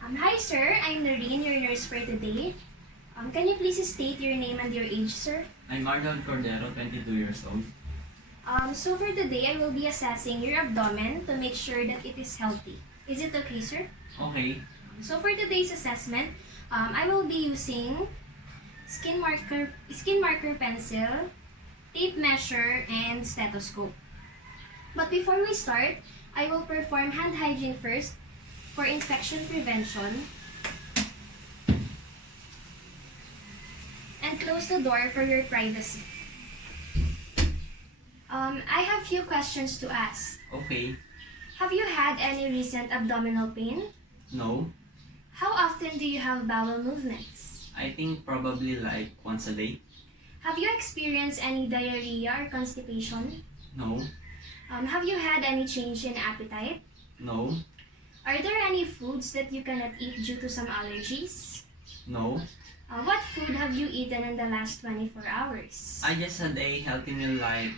Hi sir, I'm Noreene, your nurse for today. Can you please state your name and your age, sir? I'm Arnold Cordero, 22 years old. So for today, I will be assessing your abdomen to make sure that it is healthy. Is it okay, sir? Okay. So for today's assessment, I will be using skin marker pencil, tape measure, and stethoscope. But before we start, I will perform hand hygiene first for infection prevention and close the door for your privacy. I have few questions to ask. Okay. Have you had any recent abdominal pain? No. How often do you have bowel movements? I think probably like once a day. Have you experienced any diarrhea or constipation? No. Have you had any change in appetite? No. Are there any foods that you cannot eat due to some allergies? No. What food have you eaten in the last 24 hours? I just had a healthy meal like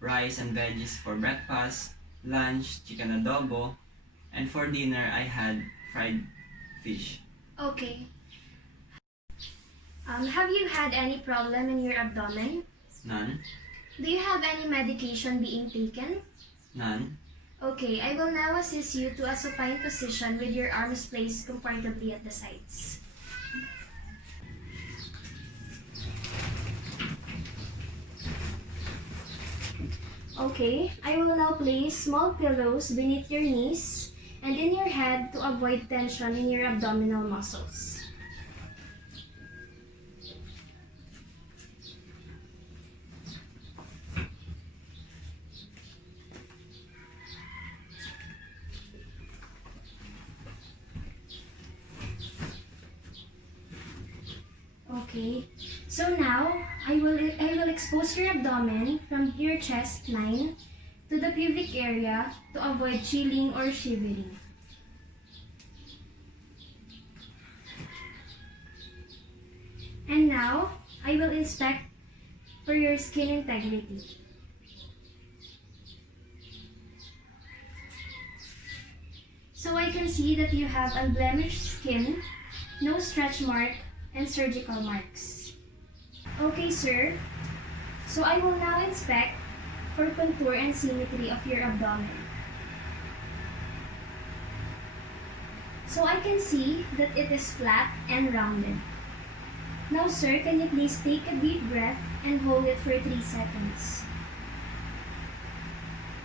rice and veggies for breakfast, lunch, chicken adobo, and for dinner I had fried fish. Okay. Have you had any problem in your abdomen? None. Do you have any medication being taken? None. Okay, I will now assist you to a supine position with your arms placed comfortably at the sides. Okay, I will now place small pillows beneath your knees and in your head to avoid tension in your abdominal muscles. Okay, so now I will expose your abdomen from your chest line to the pubic area to avoid chilling or shivering. And now I will inspect for your skin integrity. So I can see that you have unblemished skin, no stretch mark, and surgical marks. Okay, sir. So I will now inspect for contour and symmetry of your abdomen. So I can see that it is flat and rounded. Now, sir, can you please take a deep breath and hold it for 3 seconds?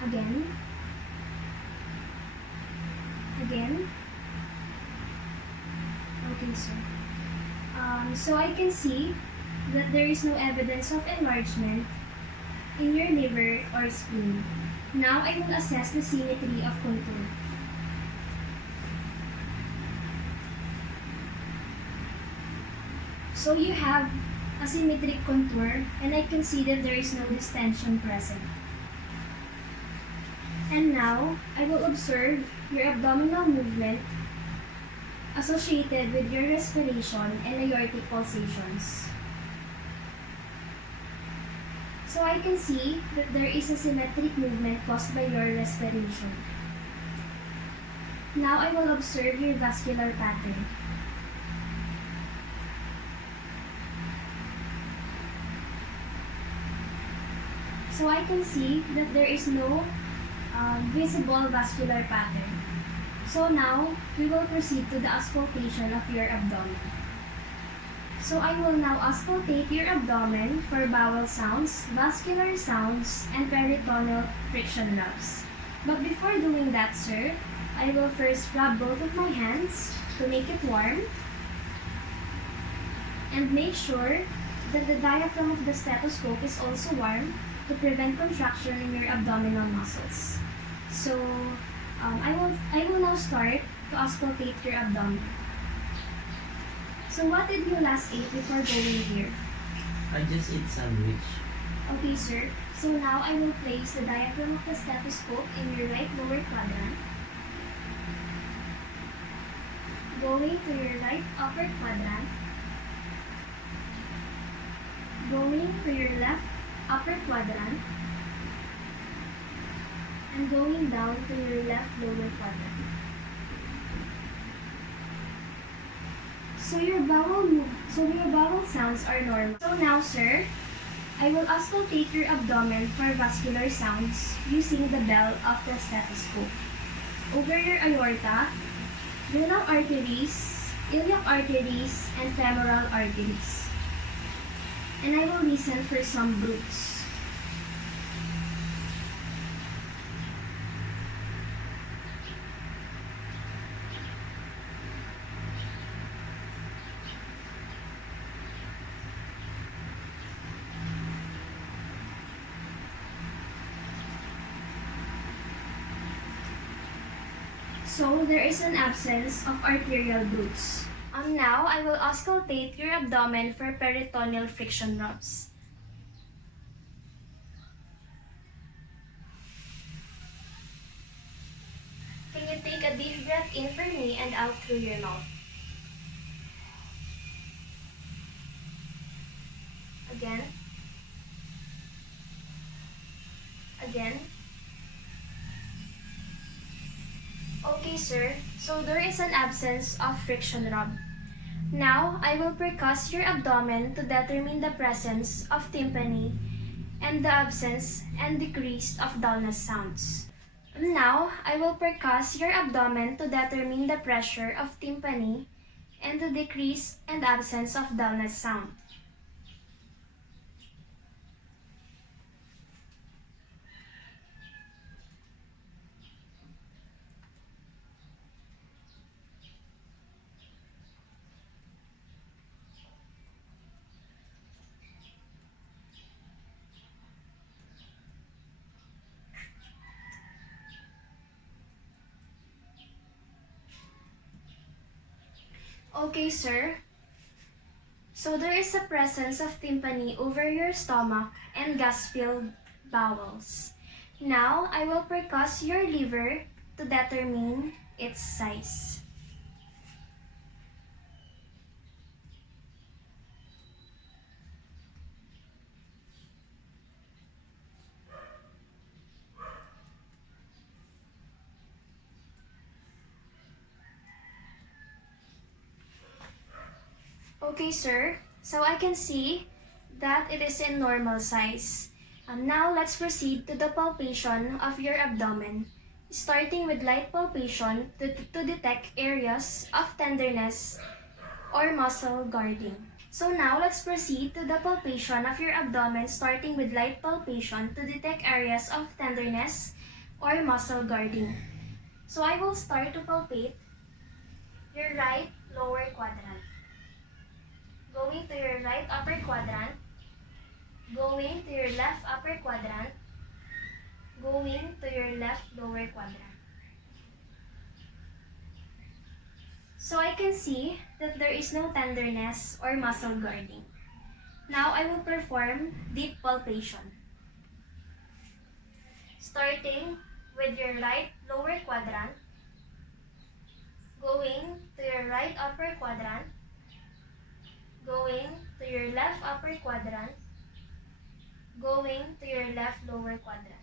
Again. Again. Okay, sir. So I can see that there is no evidence of enlargement in your liver or spleen. Now I will assess the symmetry of contour. So you have a symmetric contour and I can see that there is no distension present. And now I will observe your abdominal movement associated with your respiration and aortic pulsations. So I can see that there is a symmetric movement caused by your respiration. Now I will observe your vascular pattern. So I can see that there is no visible vascular pattern. So now, we will proceed to the auscultation of your abdomen. So I will now auscultate your abdomen for bowel sounds, vascular sounds, and peritoneal friction rubs. But before doing that, sir, I will first rub both of my hands to make it warm and make sure that the diaphragm of the stethoscope is also warm to prevent contraction in your abdominal muscles. So, I will now start to auscultate your abdomen. So what did you last eat before going here? I just ate sandwich. Okay, sir. So now I will place the diaphragm of the stethoscope in your right lower quadrant. Going to your right upper quadrant. Going to your left upper quadrant. And going down to your left lower quadrant. So your bowel sounds are normal. So now, sir, I will auscultate your abdomen for vascular sounds using the bell of the stethoscope. Over your aorta, renal arteries, iliac arteries, and femoral arteries. And I will listen for some bruits. So there is an absence of arterial bruits. Now I will auscultate your abdomen for peritoneal friction rubs. Can you take a deep breath in for me and out through your mouth? Again. Again. Okay, sir. So there is an absence of friction rub. Now, I will percuss your abdomen to determine the presence of tympany and the absence and decrease of dullness sounds. Now, I will percuss your abdomen to determine the pressure of tympany and the decrease and absence of dullness sound. Okay, sir. So there is a presence of tympany over your stomach and gas-filled bowels. Now, I will percuss your liver to determine its size. Okay, sir. So I can see that it is in normal size. Now, let's proceed to the palpation of your abdomen, starting with light palpation to detect areas of tenderness or muscle guarding. So now, let's proceed to the palpation of your abdomen, starting with light palpation to detect areas of tenderness or muscle guarding. So I will start to palpate your right lower quadrant. Going to your right upper quadrant, going to your left upper quadrant, going to your left lower quadrant. So I can see that there is no tenderness or muscle guarding. Now I will perform deep palpation. Starting with your right lower quadrant, going to your right upper quadrant, going to your left upper quadrant, going to your left lower quadrant.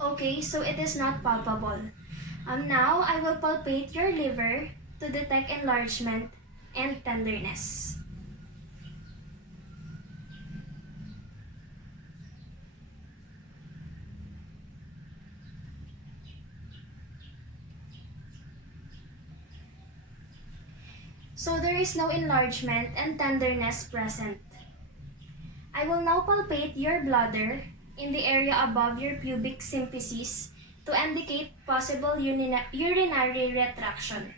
Okay, so it is not palpable. Now, I will palpate your liver to detect enlargement and tenderness. So there is no enlargement and tenderness present. I will now palpate your bladder in the area above your pubic symphysis to indicate possible urinary retraction.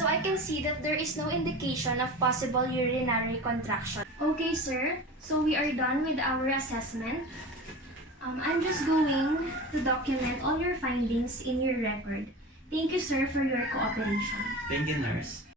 So I can see that there is no indication of possible urinary contraction. Okay, sir. So we are done with our assessment. I'm just going to document all your findings in your record. Thank you, sir, for your cooperation. Thank you, nurse.